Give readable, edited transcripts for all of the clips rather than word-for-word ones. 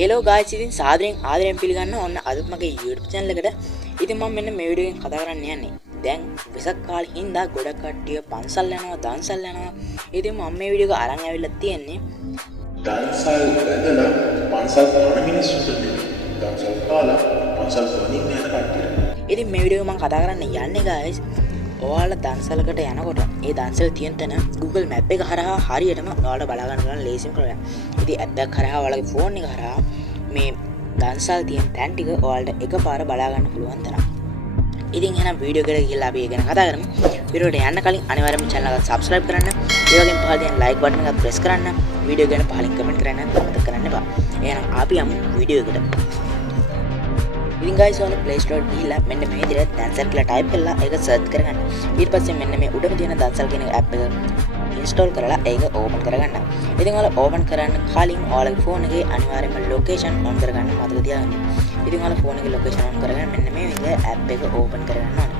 Hello ගායිස් ඉතින් සාදරයෙන් ආදරයෙන් පිළිගන්න ඕන්න අදත් මගේ YouTube channel එකට. ඉතින් මම මෙන්න මේ වීඩියෝ එකෙන් කතා කරන්න යන්නේ. දැන් වෙසක් කාලේ හින්දා ගොඩක් කට්ටිය පන්සල් යනවා, දන්සල් යනවා. ඉතින් මම මේ වීඩියෝ එක අරන් ඇවිල්ලා තියෙන්නේ දන්සල් වැදලා පන්සල් කරන මිනිස්සුන්ට. දන්සල් කාලා පන්සල් වලින් යන කට්ටිය. ඉතින් මේ වීඩියෝ එක මම කතා කරන්න යන්නේ ගායිස්. ඔයාලා දන්සලකට යනකොට ඒ දන්සල් තියෙන තැන Google Map එක හරහා හරියටම ඔයාලට බලා ගන්න පුළුවන් ලේසියෙන් කරලා. ඉතින් ඇප් එක හරහා ඔයාලගේ ෆෝන් එක හරහා මේ දන්සල් තියෙන තැන් ටික ඔයාලට එකපාර බලා ගන්න පුළුවන් තරම්. ඉතින් එහෙනම් වීඩියෝ එකට ගිහලා අපි ඒක ගැන කතා කරමු. වීඩියෝට යන්න කලින් අනිවාර්යයෙන්ම channel එක subscribe කරන්න. ඒ වගේම පහළ තියෙන like button එක press කරන්න. වීඩියෝ ගැන පහලින් comment කරන්න අමතක කරන්න එපා. එහෙනම් අපි යමු වීඩියෝ එකට. ඉතින් guys ඔයාලා Play Store ගිහලා මෙන්න මේ විදිහට දන්සල් කියලා type කරලා ඒක search කරගන්න. ඊට පස්සේ මෙන්න මේ උඩම තියෙන දන්සල් කියන app එක install කරලා ඒක open කරගන්න. ඉතින් ඔයාලා open කරන්න කලින් ඔයාලගේ phone එකේ අනිවාර්යයෙන්ම location on කරගන්න මතක තියාගන්න. ඉතින් ඔයාලා phone එකේ location on කරගෙන මෙන්න මේ විදිහට app එක open කරගන්න ඕනේ.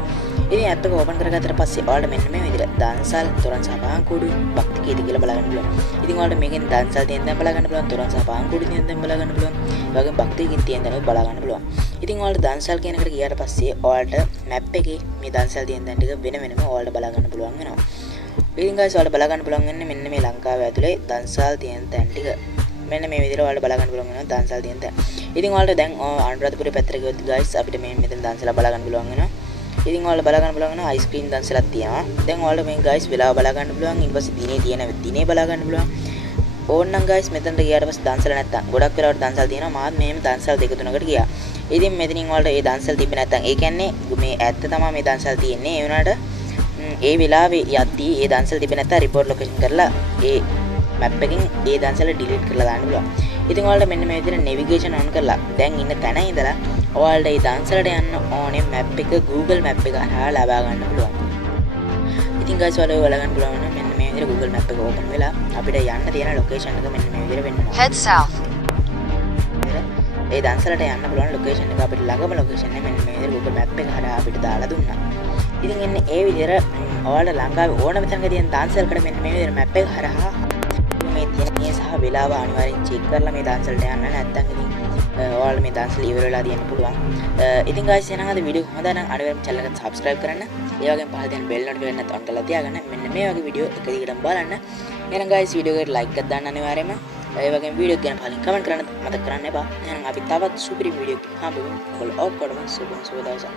ඉතින් app එක open කරගත්තට පස්සේ ඔයාලට මෙන්න මේ විදිහට දන්සල් තොරන් සහ පාංකුඩු භක්ති කීයද කියලා බලන්න පුළුවන්. ඉතින් ඔයාලට මේකෙන් දන්සල් තියෙන තැන බලා ගන්න පුළුවන්, තොරන් සහ පාංකුඩු තියෙන තැන බලා ගන්න පුළුවන්. ඒ වගේම භක්ති කීය තියෙන තැන බලා ගන්න පුළුවන්. ඉතින් ඔයාලට දන්සල් කියන එකට ගියාට පස්සේ ඔයාලට map එකේ මේ දන්සල් තියෙන තැන් ටික වෙන වෙනම ඔයාලට බලා ගන්න පුළුවන් වෙනවා. ඉතින් guys ඔයාලට බලා ගන්න පුළුවන් වෙන්නේ මෙන්න මේ ලංකාව ඇතුලේ දන්සල් තියෙන තැන් ටික. මෙන්න මේ විදිහට ඔයාලට බලා ගන්න පුළුවන් වෙනවා දන්සල් තියෙන තැන්. ඉතින් ඔයාලට දැන් අනුරාධපුරේ පැත්තට ගියොත් guys අපිට මේ මෙතන දන්සල බලා ගන්න පුළුවන් වෙනවා. ඉතින් ඔයාලට බලා ගන්න පුළුවන් වෙනවා අයිස් ක්‍රීම් දන්සලක් තියෙනවා. දැන් ඔයාලට මේ guys වෙලාව බලා ගන්න පුළුවන්. ඊට පස්සේ දිනේ තියෙන දිනේ බලා ගන්න පුළුවන්. ඕන්නම් guys මෙතනට ගියාට පස්සේ දන්සල නැත්තම් ගොඩක් වෙලාවට දන්සල් තියෙනවා. මාත් මෙහෙම දන්සල් දෙක තුනකට ගියා. ඉතින් මෙතනින් ඔයාලට ඒ දන්සල් තිබ්බේ නැත්තම් ඒ කියන්නේ මේ ඇත්ත තමයි මේ දන්සල් තියෙන්නේ. ඒ වුණාට ඒ වෙලාවේ යද්දී ඒ දන්සල් තිබ්බේ නැත්තම් report location කරලා ඒ map එකකින් ඒ දන්සල delete කරලා දාන්න පුළුවන්. ඉතින් ඔයාලට මෙන්න මේ විදිහට navigation on කරලා දැන් ඉන්න තැන ඉඳලා ඔයාලට ඒ දන්සලට යන්න ඕනේ map එක Google Map එක හරහා ලබා ගන්න පුළුවන්. ඉතින් guys ඔයාලට බලා ගන්න පුළුවන් මෙන්න මේ විදිහට Google Map එක open වෙලා අපිට යන්න තියෙන location එක මෙන්න මේ විදිහට වෙන්නවා. Head south. ඒ දන්සලට යන්න පුළුවන් location එක අපිට ළඟම location එක මෙන්න මේ විදිහට Google Map එක හරහා අපිට දාලා දුන්නා. ඉතින් එන්නේ ඒ විදිහට ඔයාලට ලංකාවේ ඕනම තැනක තියෙන දන්සලකට මෙන්න මේ විදිහට map එක හරහා මේ තියෙන මේ සහ වෙලාව අනිවාර්යෙන් check කරලා මේ දන්සලට යන්න නැත්නම් ඉතින් ඔයාලා මේ දන්සල ඉවර වෙලා තියෙන්න පුළුවන්. ඉතින් guys එහෙනම් අද වීඩියෝ හොඳ නම් අනිවාර්යයෙන්ම channel එකට subscribe කරන්න. ඒ වගේම පහළ තියෙන bell notification එකත් on කරලා තියාගන්න. මෙන්න මේ වගේ වීඩියෝ එක දිගටම බලන්න. එහෙනම් guys වීඩියෝ එකට like එකක් දාන්න අනිවාර්යයෙන්ම. ඒ වගේම වීඩියෝ එක ගැන පහලින් comment කරන්න මතක කරන්න එපා. එහෙනම් අපි තවත් සුපිරි වීඩියෝ එකක් හම්බෙමු. ඔයාලා ඔක්කොටම සුබ දවසක්.